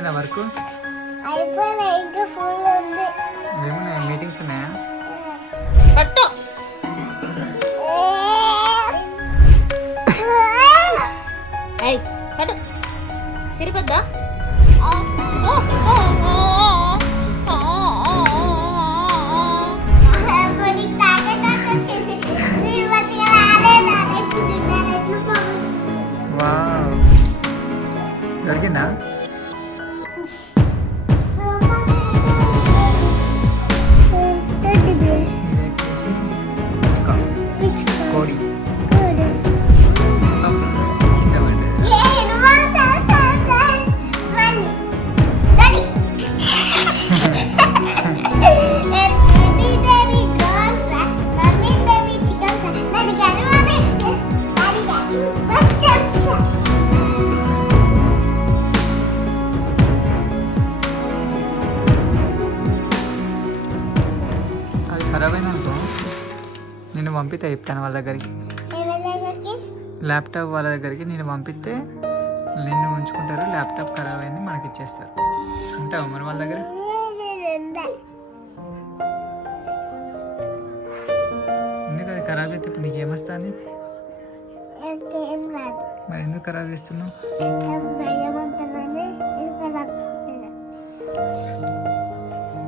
అయిపోయిందా వర్క్? అయిపోలే, ఇంకా ఫుల్ ఉంది. ఏమున్నాయి, మీటింగ్స్ ఉన్నాయా? పట్టు పట్టు సిరిపద్దా వావ్, దొరికిందా? ఇది వచ్చేసి కోడి కింద పడ్డది. అది ఖరాబ్ అయింది అనుకో, నేను పంపితే చెప్తాను వాళ్ళ దగ్గరికి. ల్యాప్టాప్ వాళ్ళ దగ్గరికి నేను పంపిస్తే నిన్ను ఉంచుకుంటారు. ల్యాప్టాప్ ఖరాబ్ అయింది మనకి ఇచ్చేస్తారు. ఉంటావు మరి వాళ్ళ దగ్గర? ఎందుకు అది ఖరాబ్ అయితే ఇప్పుడు నీకేమొస్తుంది? మరి ఎందుకు ఖరాబ్ చేస్తున్నావు?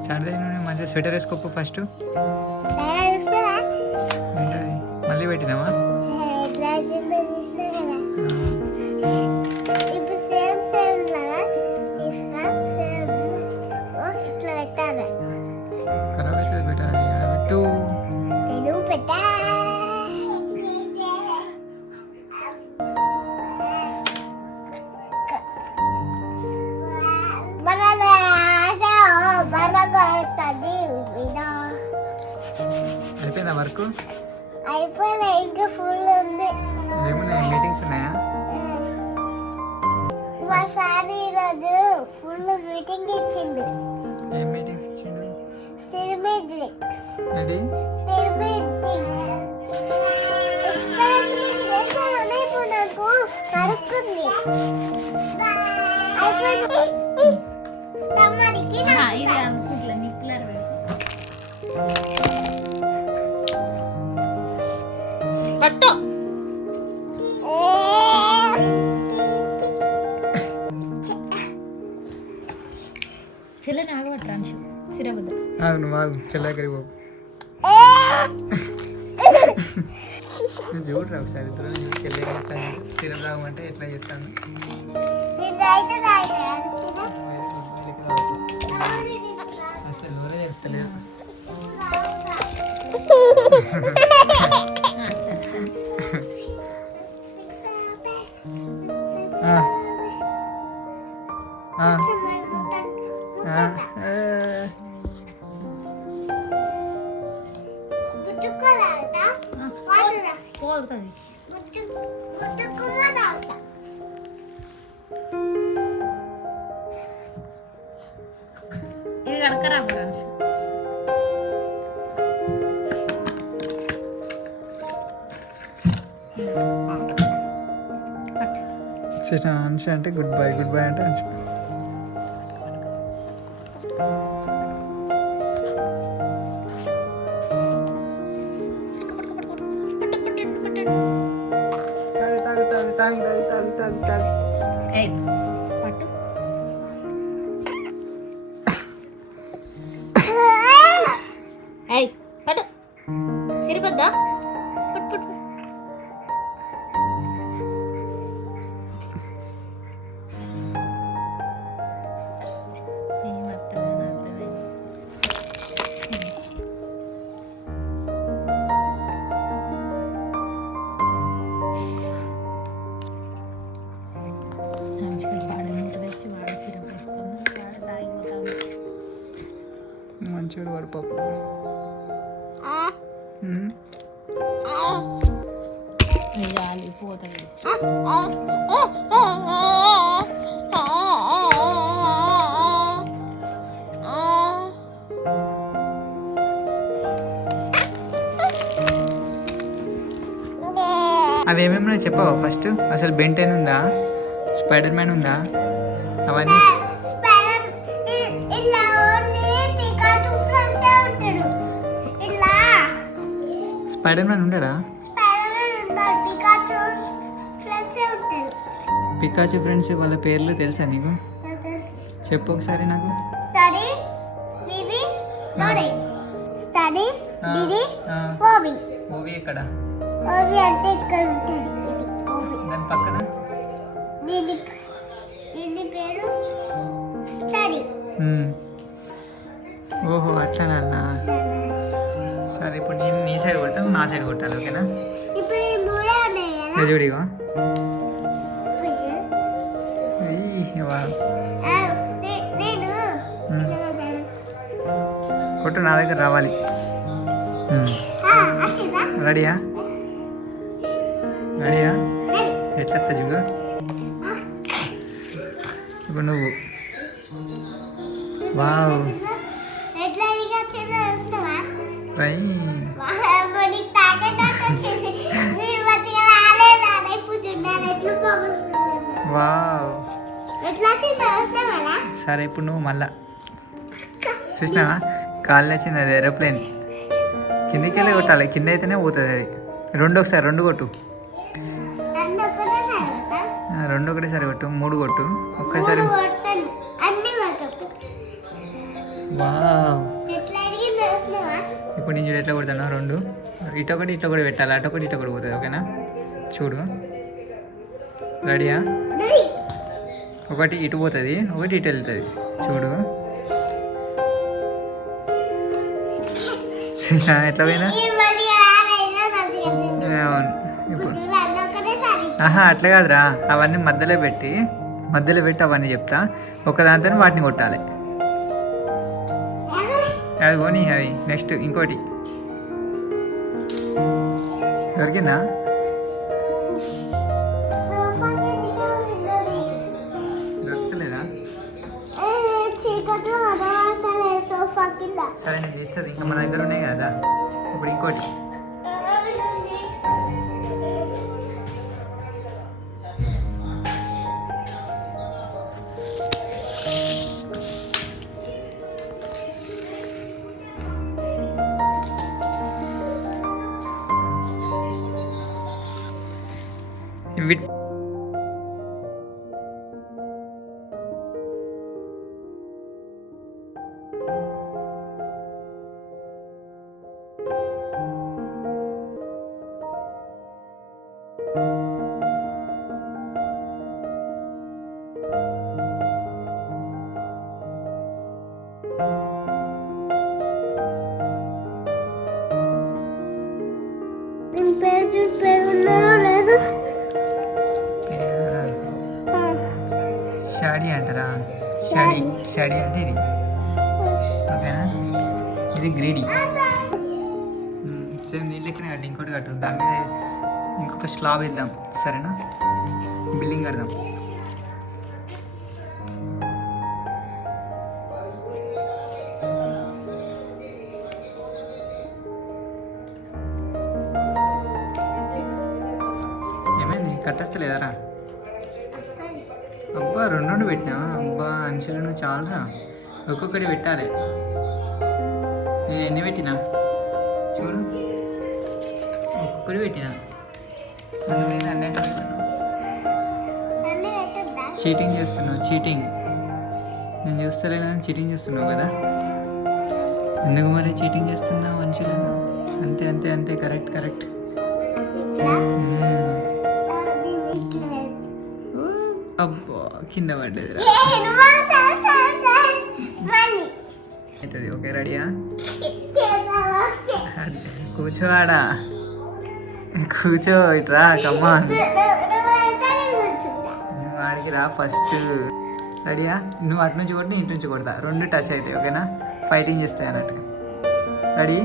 సాటర్డే నుండి మంచిగా స్వెటర్ వేసుకోపో ఫస్ట్. మళ్ళీ పెట్టినావా? ఖరాబ్ అవుతుంది పెట్టాలి, పెట్టు. అయిపోయిందా వర్క్? అయిపోలే, ఇంకా ఫుల్ ఉంది. ఏమున్నాయి, మీటింగ్స్ ఉన్నాయా? మా సార్ ఈరోజు ఫుల్ మీటింగ్ ఇచ్చిండు. ఏం మీటింగ్స్ ఇచ్చిండు? సిరమిటిక్స్ ఏంటి? ఇప్పుడు నాకు కడుక్కుంది. తమ్ముడికి ఇది అనుకుంటలే నిప్పులర్ పట్టు చెల్లెని ఆగబట్టు అంశు సిరబద్ద ఆగు, నువ్వు ఆగు, చెల్లెక్కడికి పోకు. చూడరా ఒకసారి చెల్లె సిరం తాగమంటే ఎట్లా చేస్తాను. అసలు ఎవరే చెప్తలేదు. పోతుంది ఇది కడకరా అంశు అంశ అంటే గుడ్ బై అంటే అంశ. పట్టు పట్టు సిరిపద్దా పట్టు పట్టు మంచిగా వాడు పాప. పోతుంది అవి ఏమేమో చెప్పవా ఫస్ట్? అసలు బెంటెన్ ఉందా, స్పైడర్ మ్యాన్ ఉందా, అవన్నీ స్పైడర్ మ్యాన్ ఉంటాడా? స్పైడర్ మ్యాన్ ఉంటాడు, పికాచు ఫ్రెండ్స్ ఉంటాడు. పికాచు ఫ్రెండ్స్ వాళ్ళ పేర్లు తెలుసా నీకు? చెప్పు ఒకసారి నాకు. స్టడీ వివి డోరీ. స్టడీ ఆ, డిడి ఆ. ఓవి. మూవీ ఎక్కడ? ఓవి అంటే ఇక్కడ ఉంటుంది, ఇది ఓవి. దాని పక్కన దీని దీని పేరు స్టడీ. ఓహో అట్లానా. సరే ఇప్పుడు నేను నీ సైడ్ కొడతాను, నా సైడ్ కొట్టాలి, ఓకేనా? ఇప్పుడు ఈ మూడే ఉన్నాయి కదా. చూడిగా నేను కొట్టు, నా దగ్గర రావాలి. వచ్చిందా? రెడీయా? రెడీయా? రెడీ. ఎట్లా చూడు. ఇప్పుడు నువ్వు. వావ్. ఎట్లా ఇక వచ్చిందో చూస్తావా? రై. నీకు తాకేదాకా వచ్చింది. నేను మంచిగా రాలేదు, ఇప్పుడు చూడాలి ఎట్లు పోగొస్తుంది. వావ్. ఎట్లా వచ్చిందో చూస్తావా? సరే ఇప్పుడు నువ్వు మళ్ళా చూసినావా? కాళ్ళు వచ్చింది, అది ఏరోప్లేన్. కిందికి వెళ్ళి కొట్టాలి, కింద అయితేనే పోతుంది అది. రెండు ఒకసారి రెండు కొట్టు. రెండు ఒకటేసారి కొడతా? రెండు ఒకటేసారి కొట్టు, మూడు కొట్టు ఒక్కసారి. మూడు కొట్టాను, అన్ని కొట్టు. వావ్. ఎట్లా అడిగిందో చూస్తావా? ఇప్పుడు నేను చూడు ఎట్లా కొడతాను. రెండు ఇటొకటి ఇట్లా కూడా పెట్టాలి, అటొకటి ఇటొకటి పోతుంది, ఓకేనా? చూడు. రెడీయా? రెడీ. ఒకటి ఇటు పోతుంది, ఒకటి ఇటు వెళ్తుంది. చూడు. చూసా ఎట్లా పోయినా? ఈ మంచిగా రాలేదు, మంచిగా తింది. అవును. ఇప్పుడు ఇప్పుడు రెండు ఒకటేసారి. ఆహా అట్లా కాదురా, అవన్నీ మధ్యలో పెట్టి అవన్నీ చెప్తా. ఒక దాంతో వాటిని కొట్టాలి. అది పోనీ, అది నెక్స్ట్ ఇంకోటి. దొరికిందా? సోఫాకి ఎందుకు వెళ్ళాలి? దొరకలేదా? చీకట్లో అదవాడతలే సోఫా కింద. సరే నేను తెస్తుంది, ఇంకా మన దగ్గర ఉన్నాయి కదా. ఇప్పుడు ఇంకోటి. ఇవి పేరు ఉన్నారో లేదు. షాడీ అంటారా? షాడీ షాడీ అంటే ఇది, ఓకేనా? ఇది గ్రీడీ. సేమ్ దీని లెక్కనే కట్టి ఇంకోటి కట్టు, దాని మీద ఇంకొక స్లాబ్ వేద్దాం, సరేనా? బిల్డింగ్ కడదాం. ఏమైంది, కట్టేస్తలేదారా? అబ్బా రెండు రెండు పెట్టినావా? అబ్బా అంచులు నువ్వు చాలరా, ఒక్కొక్కటి పెట్టాలి. నేను ఎన్ని పెట్టినా చూడు, ఒక్కొక్కటి పెట్టినా. చీటింగ్ చేస్తున్నావు, చీటింగ్. నేను చూస్తలేనా? చీటింగ్ చేస్తున్నావు కదా. ఎందుకు మరి చీటింగ్ చేస్తున్నావు మనుషులు? అంతే అంతే అంతే, కరెక్ట్ కరెక్ట్. అబ్బా కింద పడ్డది. అవుతుంది, ఓకే రెడీయా? కూర్చోవాడా, కూర్చో, ఇట్రా, కమ్మాన్. నువ్వు ఆడికి రా ఫస్ట్. రెడీయా? నువ్వు అటు నుంచి కొట్టి ఇటు నుంచి కొడతా, రెండు టచ్ అవుతాయి, ఓకేనా? ఫైటింగ్ చేస్తాయి అన్నట్టు. రెడీ?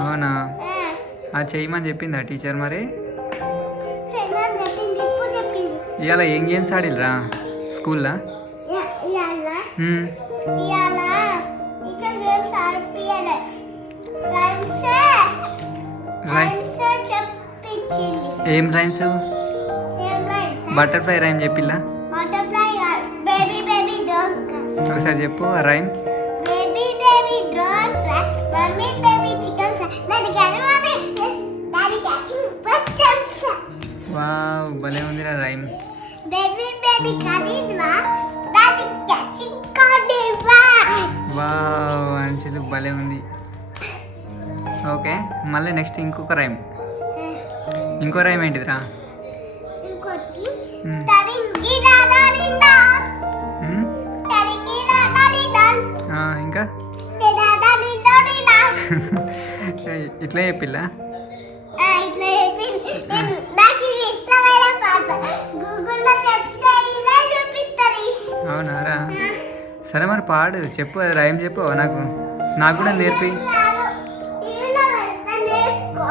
అవునా? చేయమని చెప్పిందా టీచర్ మరి? ఇవాళ ఏం గేమ్స్ ఆడిల్రా స్కూల్లో? వచ్చింది. ఏం రైమ్స్? ఏం లైన్స్? బటర్ఫ్లై రైమ్ చెప్పిల్లా? బటర్ఫ్లై బేబీ బేబీ డోంట్ ఒకసారి చెప్పు ఆ rhyme. Baby baby don't cry mummy baby chicken fry daddy catching butterfly wow భలే ఉందిరా rhyme. Baby baby Karizma daddy catching కార్డివా. వావ్ అంచులు భలే ఉంది. ఓకే మళ్ళీ నెక్స్ట్ ఇంకొక రైమ్. ఇంకో రైమ్ ఏంటిదిరా? ఇంకోటి Hmm. స్టారింగ్ గిడాడాడిండా హ్మ్? స్టారింగ్ గిడాడాడిండాన్ ఇంకా గిడాడాడిండాడిండా. ఇట్లా చెప్పిల్లా? ఇట్లా చెప్పి నాకు ఇది ఇష్టమైన పాట గూగుల్లో చెప్తే ఇలా చూపిస్తుంది. అవునారా? సరే మరి పాడు చెప్పు అది రైమ్ చెప్పు నాకు కూడా నేర్పి. ఇవిలో వెళ్తా నేర్చుకో.